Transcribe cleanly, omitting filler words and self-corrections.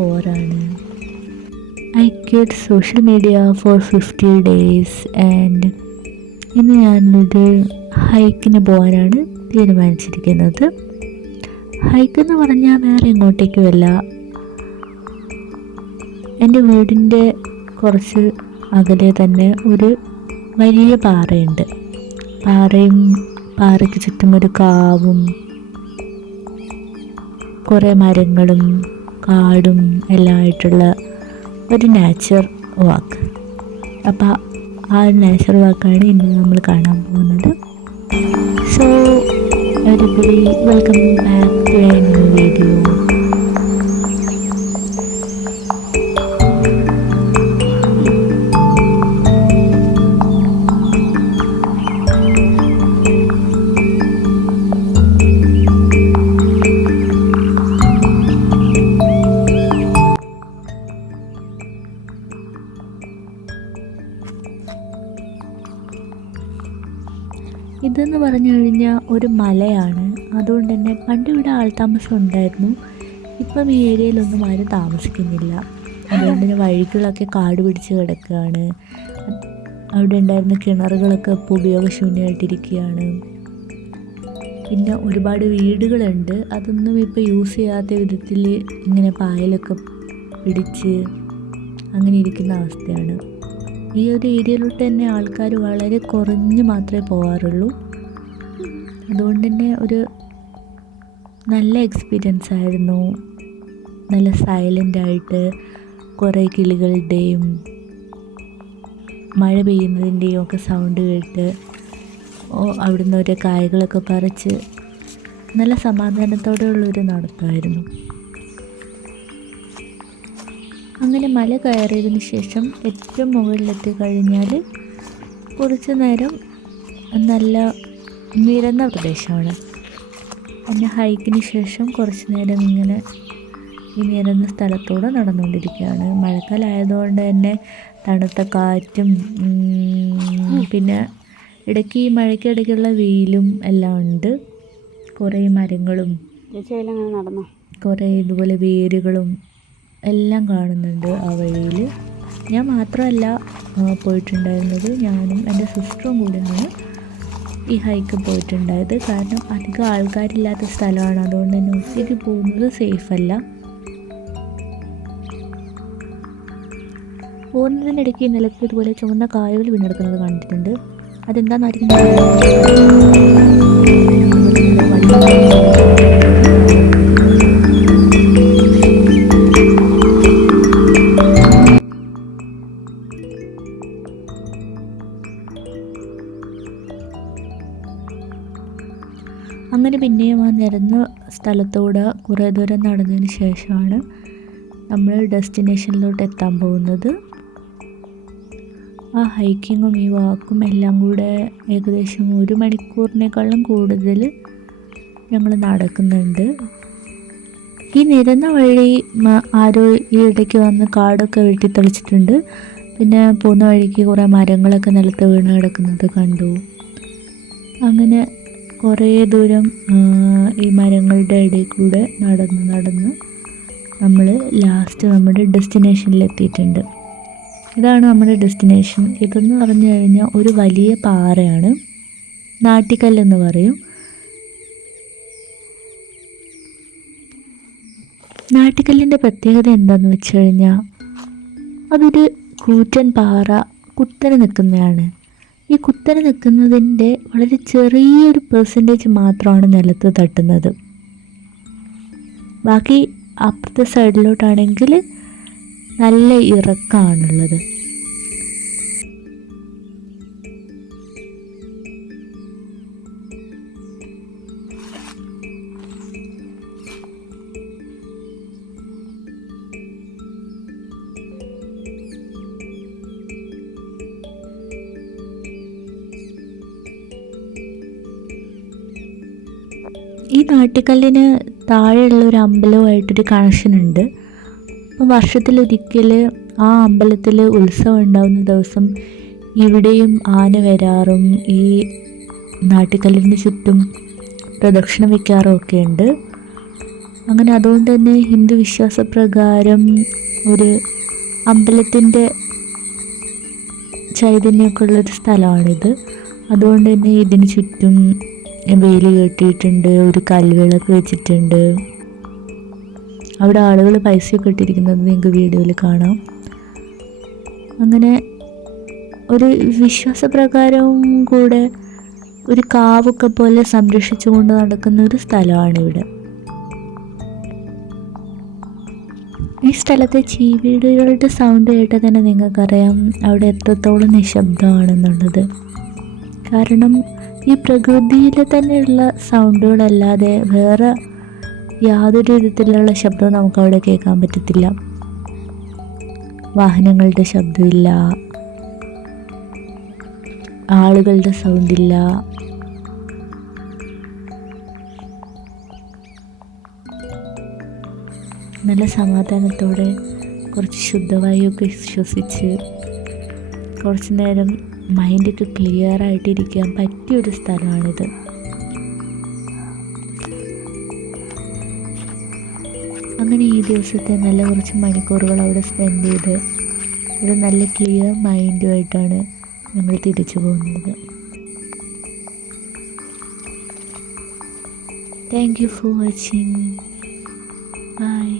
4 ആണ്. I quit social media for 50 days and ഇന്ന് ഞാനൊരു ഹൈക്കിന് പോകാനാണ് തീരുമാനിച്ചിരിക്കുന്നത്. ഹൈക്ക് എന്ന് പറഞ്ഞാൽ വേറെ എങ്ങോട്ടേക്കുമല്ല, എൻ്റെ വീടിൻ്റെ കുറച്ച് അകലെ തന്നെ ഒരു വലിയ പാറയുണ്ട്. പാറയ്ക്ക് ചുറ്റും ഒരു കാവും കുറേ മരങ്ങളും കാടും എല്ലാം ആയിട്ടുള്ള ഒരു നേച്ചർ വാക്ക്. അപ്പോൾ ആ നേച്ചർ വാക്കാണ് ഇന്ന് നമ്മൾ കാണാൻ പോകുന്നത്. So everybody, welcome back to a new video. ഇതെന്ന് പറഞ്ഞു കഴിഞ്ഞാൽ ഒരു മലയാണ്. അതുകൊണ്ട് തന്നെ പണ്ട് ഇവിടെ ആൾതാമസം ഉണ്ടായിരുന്നു. ഇപ്പം ഈ ഏരിയയിലൊന്നും ആരും താമസിക്കുന്നില്ല. അതുകൊണ്ട് തന്നെ വഴികളൊക്കെ കാട് പിടിച്ച് കിടക്കുകയാണ്. അവിടെ ഉണ്ടായിരുന്ന കിണറുകളൊക്കെ ഇപ്പോൾ ഉപയോഗശൂന്യമായിട്ടിരിക്കുകയാണ്. പിന്നെ ഒരുപാട് വീടുകളുണ്ട്, അതൊന്നും ഇപ്പോൾ യൂസ് ചെയ്യാത്ത വിധത്തിൽ ഇങ്ങനെ പായലൊക്കെ പിടിച്ച് അങ്ങനെ ഇരിക്കുന്ന അവസ്ഥയാണ്. ഈ ഒരു ഏരിയയിലോട്ട് തന്നെ ആൾക്കാർ വളരെ കുറഞ്ഞ് മാത്രമേ പോകാറുള്ളൂ. അതുകൊണ്ട് തന്നെ ഒരു നല്ല എക്സ്പീരിയൻസ് ആയിരുന്നു. നല്ല സൈലൻ്റായിട്ട് കുറേ കിളികളുടെയും മഴ പെയ്യുന്നതിൻ്റെയും ഒക്കെ സൗണ്ട് കേട്ട് അവിടുന്ന് ഓരോ കായകളൊക്കെ പറിച്ച് നല്ല സമാധാനത്തോടെയുള്ളൊരു നടത്തമായിരുന്നു. അങ്ങനെ മല കയറിയതിന് ശേഷം ഏറ്റവും മുകളിലെത്തി കഴിഞ്ഞാൽ കുറച്ച് നേരം നല്ല നിരന്ന പ്രദേശമാണ്. പിന്നെ ഹൈക്കിന് ശേഷം കുറച്ച് നേരം ഇങ്ങനെ ഈ നിരന്ന സ്ഥലത്തൂടെ നടന്നുകൊണ്ടിരിക്കുകയാണ്. മഴക്കാലമായതുകൊണ്ട് തന്നെ തണുത്ത കാറ്റും പിന്നെ ഇടയ്ക്ക് ഈ മഴയ്ക്കിടയ്ക്കുള്ള വെയിലും എല്ലാം ഉണ്ട്. കുറേ മരങ്ങളും കുറേ ഇതുപോലെ വേരുകളും എല്ലാം കാണുന്നുണ്ട് ആ വഴിയിൽ. ഞാൻ മാത്രമല്ല പോയിട്ടുണ്ടായിരുന്നത്, ഞാനും എൻ്റെ സിസ്റ്ററും കൂടെയാണ് ഈ ഹൈക്ക് പോയിട്ടുണ്ടായത്. കാരണം അധികം ആൾക്കാരില്ലാത്ത സ്ഥലമാണ്, അതുകൊണ്ട് തന്നെ ഒറ്റയ്ക്ക് പോകുന്നത് സേഫല്ല. പോകുന്നതിനിടയ്ക്ക് നിലത്ത് ഇതുപോലെ ചുവന്ന കായകൾ വീണെടുക്കുന്നത് കണ്ടിട്ടുണ്ട്. അതെന്താണെന്നായിരിക്കും അങ്ങനെ പിന്നെയും ആ നിരന്ന സ്ഥലത്തൂടെ കുറേ ദൂരം നടന്നതിന് ശേഷമാണ് നമ്മൾ ഡെസ്റ്റിനേഷനിലോട്ട് എത്താൻ പോകുന്നത്. ആ ഹൈക്കിങ്ങും ഈ വാക്കും എല്ലാം കൂടെ ഏകദേശം 1 മണിക്കൂറിനേക്കാളും കൂടുതൽ ഞങ്ങൾ നടക്കുന്നുണ്ട്. ഈ നിരന്ന വഴി ആരോ ഈ ഇടയ്ക്ക് വന്ന് കാടൊക്കെ വെട്ടിത്തെളിച്ചിട്ടുണ്ട്. പിന്നെ പോകുന്ന വഴിക്ക് കുറേ മരങ്ങളൊക്കെ നിലത്ത് വീണ് കിടക്കുന്നത് കണ്ടു. അങ്ങനെ കുറേ ദൂരം ഈ മരങ്ങളുടെ ഇടയിൽ കൂടെ നടന്ന് നമ്മൾ ലാസ്റ്റ് നമ്മുടെ ഡെസ്റ്റിനേഷനിലെത്തിയിട്ടുണ്ട്. ഇതാണ് നമ്മുടെ ഡെസ്റ്റിനേഷൻ. ഇതെന്ന് പറഞ്ഞു കഴിഞ്ഞാൽ ഒരു വലിയ പാറയാണ്, നാട്ടിക്കല്ലെന്ന് പറയും. നാട്ടിക്കല്ലിൻ്റെ പ്രത്യേകത എന്താണെന്ന് വെച്ച് കഴിഞ്ഞാൽ അതൊരു കൂറ്റൻ പാറ കുത്തനെ നിൽക്കുന്നതാണ്. ഈ കുത്തനെ നിൽക്കുന്നതിൻ്റെ വളരെ ചെറിയൊരു പെർസെൻറ്റേജ് മാത്രമാണ് നിലത്ത് തട്ടുന്നത്. ബാക്കി അപ്പുറത്തെ സൈഡിലോട്ടാണെങ്കിൽ നല്ല ഇറക്കമാണുള്ളത്. ഈ നാട്ടിക്കല്ലിന് താഴെയുള്ള ഒരു അമ്പലവുമായിട്ടൊരു കണക്ഷൻ ഉണ്ട്. അപ്പം വർഷത്തിലൊരിക്കൽ ആ അമ്പലത്തിൽ ഉത്സവം ഉണ്ടാകുന്ന ദിവസം ഇവിടെയും ആന വരാറും ഈ നാട്ടിക്കല്ലിന് ചുറ്റും പ്രദക്ഷിണം വയ്ക്കാറും ഒക്കെ ഉണ്ട്. അങ്ങനെ അതുകൊണ്ട് തന്നെ ഹിന്ദു വിശ്വാസപ്രകാരം ഒരു അമ്പലത്തിൻ്റെ ചൈതന്യമൊക്കെ ഉള്ളൊരു സ്ഥലമാണിത്. അതുകൊണ്ട് തന്നെ ഇതിന് ചുറ്റും വേലി കെട്ടിയിട്ടുണ്ട്, ഒരു കൽവിളക്ക് വെച്ചിട്ടുണ്ട്. അവിടെ ആളുകൾ പൈസയൊക്കെ ഇട്ടിരിക്കുന്നത് നിങ്ങൾക്ക് വീഡിയോയിൽ കാണാം. അങ്ങനെ ഒരു വിശ്വാസപ്രകാരവും കൂടെ ഒരു കാവൊക്കെ പോലെ സംരക്ഷിച്ചുകൊണ്ട് നടക്കുന്ന ഒരു സ്ഥലമാണിവിടെ. ഈ സ്ഥലത്തെ ചീവീടുകളുടെ സൗണ്ട് കേട്ടാൽ തന്നെ നിങ്ങൾക്കറിയാം അവിടെ എത്രത്തോളം നിശബ്ദമാണെന്നുള്ളത്. കാരണം ഈ പ്രകൃതിയിൽ തന്നെയുള്ള സൗണ്ടുകളല്ലാതെ വേറെ യാതൊരു വിധത്തിലുള്ള ശബ്ദവും നമുക്കവിടെ കേൾക്കാൻ പറ്റത്തില്ല. വാഹനങ്ങളുടെ ശബ്ദമില്ല, ആളുകളുടെ സൗണ്ടില്ല. നല്ല സമാധാനത്തോടെ കുറച്ച് ശുദ്ധവായുവൊക്കെ ശ്വസിച്ച് കുറച്ച് നേരം മൈൻഡൊക്കെ ക്ലിയർ ആയിട്ടിരിക്കാൻ പറ്റിയൊരു സ്ഥലമാണിത്. അങ്ങനെ ഈ ദിവസത്തെ നല്ല കുറച്ച് മണിക്കൂറുകൾ അവിടെ സ്പെൻഡ് ചെയ്ത് ഒരു നല്ല ക്ലിയർ മൈൻഡുമായിട്ടാണ് ഞങ്ങൾ തിരിച്ചു പോകുന്നത്. Thank you for watching. By.